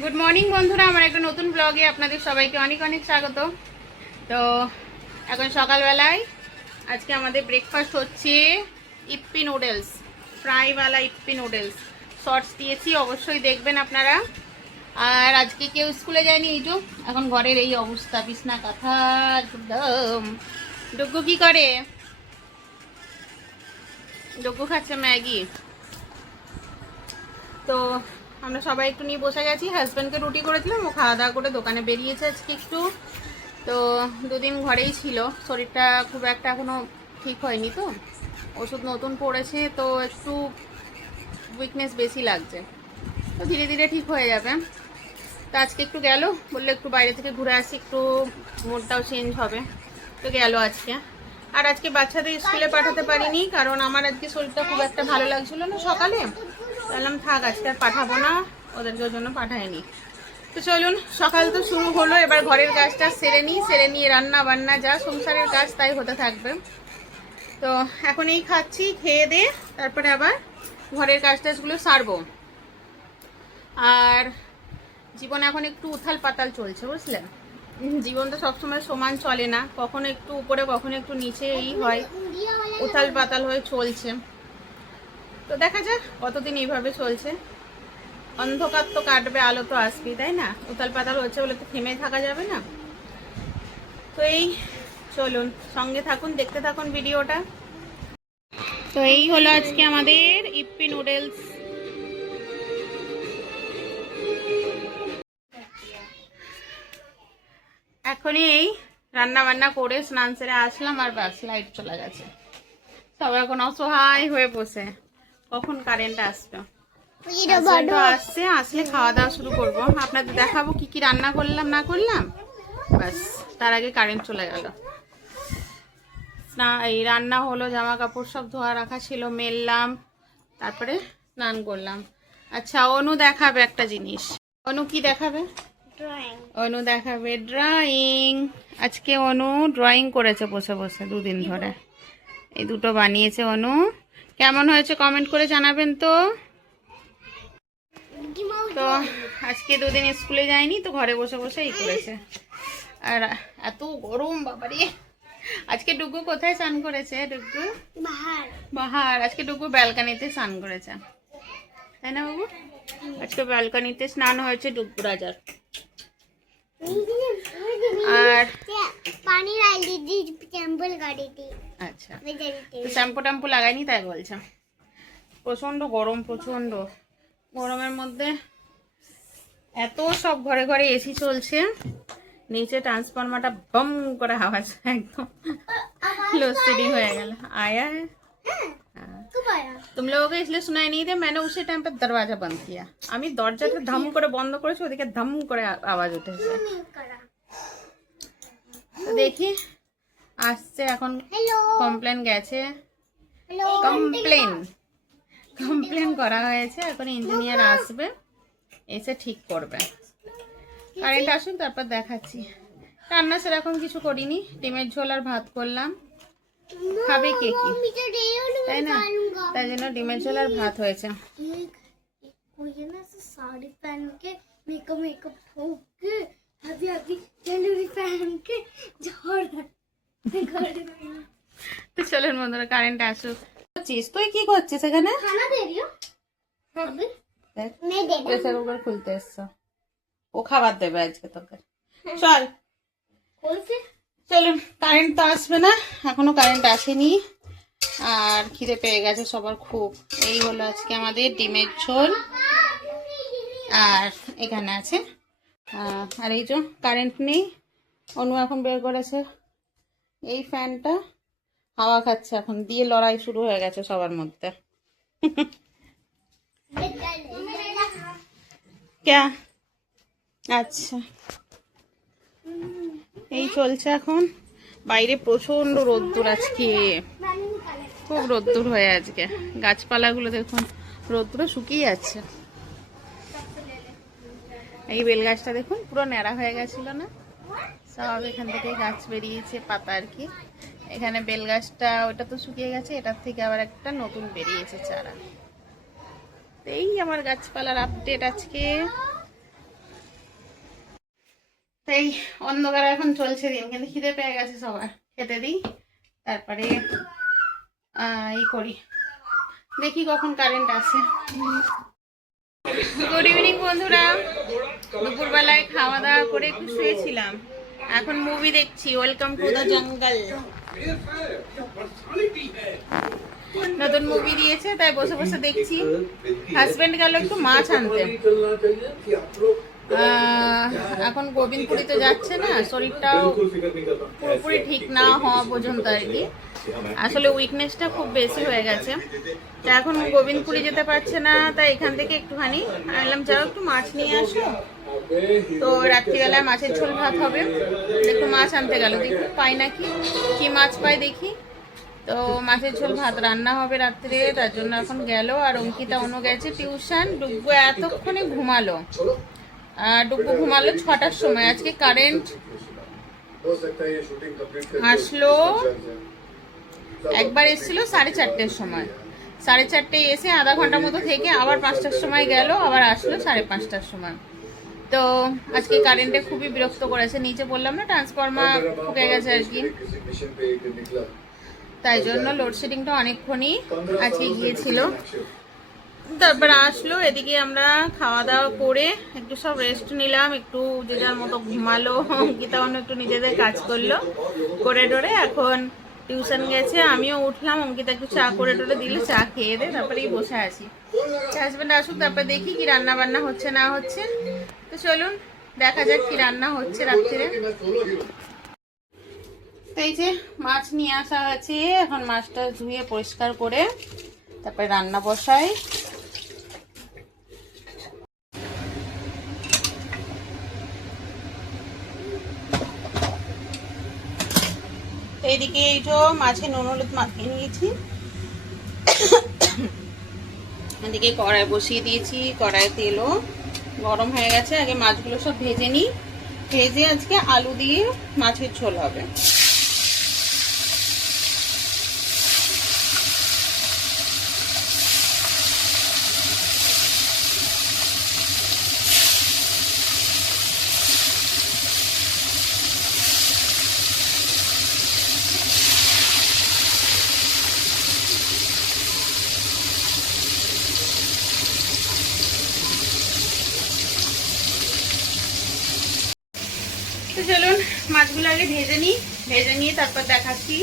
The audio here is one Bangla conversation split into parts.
গুড মর্নিং বন্ধুরা, আমার একটা নতুন ব্লগে আপনাদের সবাইকে অনেক অনেক স্বাগত। তো এখন সকালবেলায় আজকে আমাদের ব্রেকফাস্ট হচ্ছে ইপ্পি নুডলস, ফ্রাইওয়ালা ইপ্পি নুডলস। শর্টস দিয়েছি, অবশ্যই দেখবেন আপনারা। আর আজকে কেউ স্কুলে যায়নি, এই যে এখন ঘরের এই অবস্থা, বিছনা কাঁথা একদম। ডুগ্গু কি করে? ডুগ্গু খাচ্ছে ম্যাগি। তো আমরা সবাই একটু নিয়ে বসে গেছি। হাজব্যান্ডকে রুটি করেছিলাম, ও খাওয়া দাওয়া করে দোকানে বেরিয়েছে আজকে একটু। তো দুদিন ঘরেই ছিল, শরীরটা খুব একটা এখনও ঠিক হয়নি, তো ওষুধ নতুন পড়েছে, তো একটু উইকনেস বেশি লাগছে। তো ধীরে ধীরে ঠিক হয়ে যাবে। তো আজকে একটু গেল, বললো একটু বাইরে থেকে ঘুরে আসি, একটু মুডটাও চেঞ্জ হবে। তো গেল আজকে। আর আজকে বাচ্চাদের স্কুলে পাঠাতে পারিনি, কারণ আমার আজকে শরীরটা খুব একটা ভালো লাগছিল না সকালে। বললাম থাক, আজকে আর পাঠাবো না, ওদেরকে ওই জন্য পাঠাইনি। তো চলুন, সকাল তো শুরু হলো, এবার ঘরের কাজটা সেরে নিয়ে রান্না বান্না যা সংসারের কাজ তাই হতে থাকবে। তো এখন এই খাচ্ছি, খেয়ে দিয়ে তারপরে আবার ঘরের কাজ টাজগুলো সারবো। আর জীবন এখন একটু উথাল পাতাল চলছে, বুঝলেন। জীবন তো সবসময় সমান চলে না, কখনো একটু উপরে কখনো একটু নিচে, এই হয়, উথাল পাতাল হয়ে চলছে। তো দেখা যাক কতদিন এইভাবে চলছে। অন্ধকার তো কাটবে, আলো তো আসবেই, তাই না? উতাল পাতাল হচ্ছে বলে তো থেমে থাকা যাবে না। তো এই চলুন, সঙ্গে থাকুন, দেখতে থাকুন ভিডিওটা। তো এই হলো আজকে আমাদের ইপ্পি নুডলস। এখনই এই রান্না বান্না করে স্নান সেরে আসলাম, আর বাস লাইট চলে গেছে। সব এখন অসহায় হয়ে বসে, কখন কারেন্ট আসবে। আসছে, আসলে খাওয়া দাওয়া শুরু করবো, আপনাদের দেখাবো কি কি রান্না করলাম না করলাম। ব্যাস, তার আগে কারেন্ট চলে গেল। এই রান্না হলো, জামা কাপড় সব ধোয়া রাখা ছিল, মেললাম, তারপরে স্নান করলাম। আচ্ছা, অনু দেখাবে একটা জিনিস। অনু কি দেখাবে? অনু দেখাবে ড্রয়িং। আজকে অনু ড্রয়িং করেছে বসে বসে দুদিন ধরে। এই দুটো বানিয়েছে অনু। কেমন হয়েছে কমেন্ট করে জানাবেন তো। তো আজকে দুদিন স্কুলে যায়নি, তো ঘরে বসে বসে এই করেছে। আর এত গরম বাবারে। আজকে ডুগু কোথায় স্নান করেছে? ডুগু বাহার। আজকে ডুগু ব্যালকানিতে স্নান করেছে, তাই না বাবু? আজকে ব্যালকানিতে স্নান হয়েছে ডুগু রাজার। আর আচ্ছা, শ্যাম্পু ট্যাম্পু লাগাইনি তাই বলছে। প্রচন্ড গরম, প্রচন্ড গরমের মধ্যে এত সব ঘরে ঘরে এসি চলছে, नीचे ट्रांसफार्मरটা बम করে আওয়াজ, একদম लोडशेडिंग হয়ে গেল। आया है तुम लोगों को इसलिए सुनाई नहीं दे, मैंने उसी टाइम पे दरवाजा बंद किया। আমি দরজাটা ধম করে বন্ধ করেছি, ওদিকে ধম করে আওয়াজ উঠেছে। তো দেখি আসছে এখন। কমপ্লেন গেছে, কমপ্লেন করা হয়েছে, এখন ইঞ্জিনিয়ার আসবে, এসে ঠিক করবে। কারেন্ট আসুন তারপর দেখাচ্ছি। রান্না সেরকম কিছু করিনি, ডিমের ঝোল আর ভাত করলাম। খাবে কে কি, তাই না? তাই জন্য ডিমের ঝোল আর ভাত হয়েছে। তো চলেন বন্ধুরা, কারেন্ট আসুক। তুই কি করছিস এখানে? প্রেসার কুকার খুলতে এসছো, ও খাবার দেবে আজকে তোকে। চল চলুন, কারেন্ট তো আসবে না, এখনো কারেন্ট আসেনি। আর খিদে পেয়ে গেছে সবার খুব। এই হলো আজকে আমাদের ডিমের ঝোল, আর এখানে আছে আর এই যে কারেন্ট নেই। অনু এখন বের করেছে এই ফ্যানটা, হাওয়া খাচ্ছে এখন, দিয়ে লড়াই শুরু হয়ে গেছে সবার মধ্যে। ক্যা আচ্ছা, এই চলছে এখন। বাইরে প্রচন্ড রোদ্দুর আজকে, খুব রোদ্দুর হয়ে আজকে। গাছপালাগুলো দেখুন রোদ্দুরে শুকিয়ে যাচ্ছে। এই বেল গাছটা দেখুন পুরো ন্যাড়া হয়ে গেছিল না, সব এখান থেকে গাছ বেরিয়েছে, পাতা আর কি। এখানে বেল গাছটা, ওটা তো শুকিয়ে গেছে, এটার থেকে আবার একটা নতুন বেরিয়েছে চারা। এই আমার গাছপালার আপডেট আজকে। তাই অন্ধকার এখন চলছে দিন, কিন্তু খিদে পেয়ে গেছে সবার, খেতে দিই তারপরে এই করি, দেখি কখন কারেন্ট আসে। গুড ইভিনিং বন্ধুরা, দুপুরবেলায় খাওয়া দাওয়া করে একটু শুয়েছিলাম, এখন মুভি দেখছি ওয়েলকাম টু দ্য জঙ্গল। নতুন মুভি দিয়েছে তাই বসে বসে দেখছি। হাজবেন্ড গেল একটু মাছ আনতে, এখন গোবিন্দপুরিতে যাচ্ছে না, শরীরটাও পুরোপুরি ঠিক না হওয়া পর্যন্ত আর কি, আসলে উইকনেসটা খুব বেশি হয়ে গেছে। তা এখন গোবিন্দপুরি যেতে পারছে না, তাই এখান থেকে একটুখানি বললাম যাও একটু মাছ নিয়ে আসো। তো রাত্রিবেলায় মাছের ঝোল ভাত হবে, একটু মাছ আনতে গেল, দেখি পাই নাকি, কি মাছ পাই দেখি। তো মাছের ঝোল ভাত রান্না হবে রাত্রে, তার জন্য এখন গেল। আর অঙ্কিতা অন্য গেছে টিউশন, ডুব্বু এতক্ষণে ঘুমালো, ডুব্বু ঘুমালো 6টার সময়। আজকে কারেন্ট আসলো, একবার এসেছিল 4:30-র সময়, 4:30 এসে আধা ঘন্টার মতো থেকে আবার 5টার সময় গেল, আবার আসলো 5:30টার সময়। তো আজকে কারেন্টে খুবই বিরক্ত করেছে, নিচে বললাম না ট্রান্সফরমার ঠুকে গেছে আর কি, তাই জন্য লোডশেডিংটা অনেকক্ষণই আজকে গিয়েছিল। তারপর আসলো, এদিকে আমরা খাওয়া দাওয়া করে একটু সব রেস্ট নিলাম, একটু যে যার মতো ঘুমালো, অঙ্কিতা অন্য একটু নিজেদের কাজ করলো করে টোরে, এখন টিউশন গেছে, আমিও উঠলাম, অঙ্কিতা একটু চা করে টোরে দিলে, চা খেয়ে দে তারপরেই বসে আছি। হাজব্যান্ড আসুক তারপরে দেখি কি রান্না বান্না হচ্ছে না হচ্ছে। তো চলুন দেখা যাক কি রান্না হচ্ছে রাত্রিরে। তো এই যে মাছ নিয়ে আসা হয়েছে, এখন মাছটা ধুয়ে পরিষ্কার করে তারপরে রান্না বসাই। এইদিকে এই যে মাছে নুন হলুদ মাখিয়ে নিয়েছি, এদিকে কড়াই বসিয়ে দিয়েছি, কড়াই তেলও গরম হয়ে গেছে। আগে মাছগুলো সব ভেজে নিই, ভেজে আজকে আলু দিয়ে মাছের ঝোল হবে। তো চলুন মাছগুলো আগে ভেজে নিই, ভেজে নিয়ে তারপর দেখাচ্ছি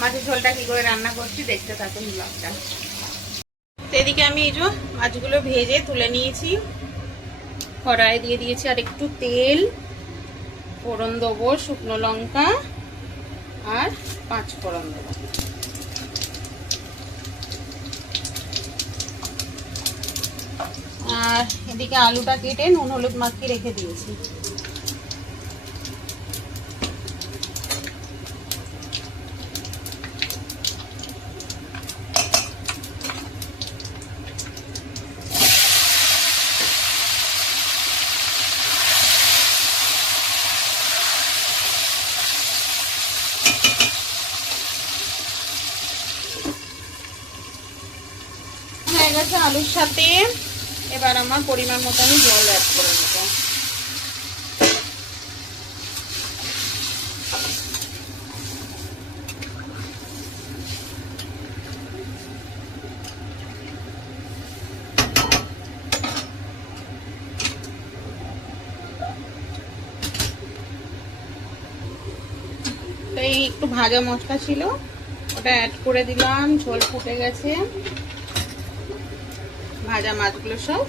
মাছের ঝোলটা কি করে রান্না করছি, দেখতে থাকুন ব্লগটা। তো এদিকে আমি এই যে মাছগুলো ভেজে তুলে নিয়েছি, কড়াই দিয়ে দিয়েছি আর একটু তেল, ফোড়ন দেবো শুকনো লঙ্কা আর 5 ফোড়ন দেবো। আর এদিকে আলুটা কেটে নুন হলুদ মাখিয়ে রেখে দিয়েছি। হয়ে গেছে আলুর সাথে, এবার আমার পরিমাণ মতো আমি জল অ্যাড করে নেব। এই একটু ভাজা মশলা ছিল ওটা অ্যাড করে দিলাম, ঝোল ফুটে গেছে, ভাজা মাছগুলো সব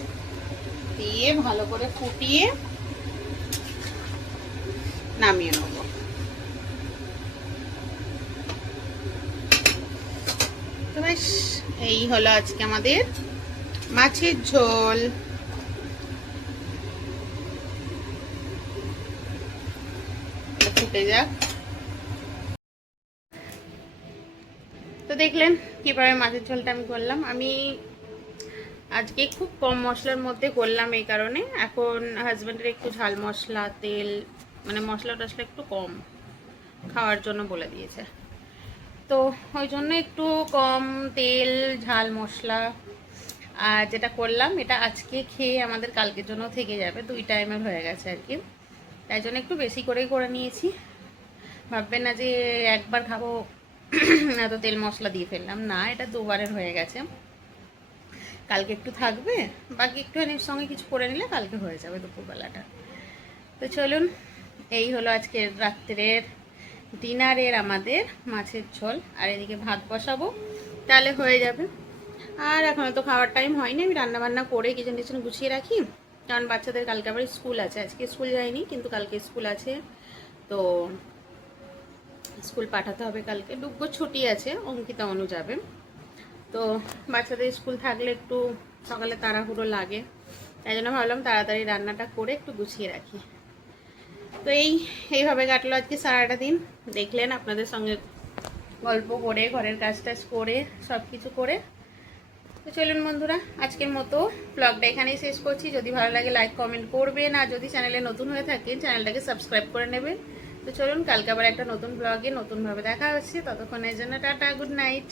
দিয়ে ভালো করে ফুটিয়ে নামিয়ে নেব। তো বেশ এই হলো আজকে আমাদের মাছের ঝোল। ফুটে যাক। তো দেখলেন কিভাবে মাছের ঝোলটা আমি করলাম। আমি আজকে খুব কম মশলার মধ্যে করলাম, এই কারণে এখন হাজব্যান্ডের একটু ঝাল মশলা তেল মানে মশলা টশলা একটু কম খাওয়ার জন্য বলে দিয়েছে, তো ওই জন্য একটু কম তেল ঝাল মশলা আর যেটা করলাম এটা আজকে খেয়ে আমাদের কালকের জন্য থেকে যাবে, 2 টাইমের হয়ে গেছে আর কি। তাই জন্য একটু বেশি করেই করে নিয়েছি। ভাববেন না যে একবার খাবো এত তেল মশলা দিয়ে ফেললাম, না, এটা দুবারের হয়ে গেছে। কালকে একটু থাকবে, বাকি একটুখানির সঙ্গে কিছু করে নিলে কালকে হয়ে যাবে দুপুরবেলাটা। তো চলুন, এই হলো আজকের রাত্রের ডিনারের আমাদের মাছের ঝোল, আর এদিকে ভাত বসাবো, তাহলে হয়ে যাবে। আর এখনও তো খাওয়ার টাইম হয়নি, আমি রান্নাবান্না করে কিচেন টিচেন গুছিয়ে রাখি, কারণ বাচ্চাদের কালকে আবার স্কুল আছে। আজকে স্কুল যায়নি, কিন্তু কালকে স্কুল আছে, তো স্কুল পাঠাতে হবে কালকে। ডুগ্গোর ছুটি আছে, অঙ্কিতা অনু যাবে। তো বাচ্চাদের স্কুল থাকলে একটু সকালে তাড়াহুড়ো লাগে, তাই জন্য ভাবলাম তাড়াতাড়ি রান্নাটা করে একটু গুছিয়ে রাখি। তো এইভাবে কাটলো আজকে সারাটা দিন। দেখলেন, আপনাদের সঙ্গে গল্প করে, ঘরের কাজ টাজ করে, সব কিছু করে। তো চলুন বন্ধুরা, আজকের মতো ব্লগটা এখানেই শেষ করছি। যদি ভালো লাগে লাইক কমেন্ট করবেন, আর যদি চ্যানেলে নতুন হয়ে থাকেন চ্যানেলটাকে সাবস্ক্রাইব করে নেবেন। তো চলুন, কালকে আবার একটা নতুন ব্লগে নতুনভাবে দেখা হচ্ছে। ততক্ষণের জন্য টাটা, গুড নাইট।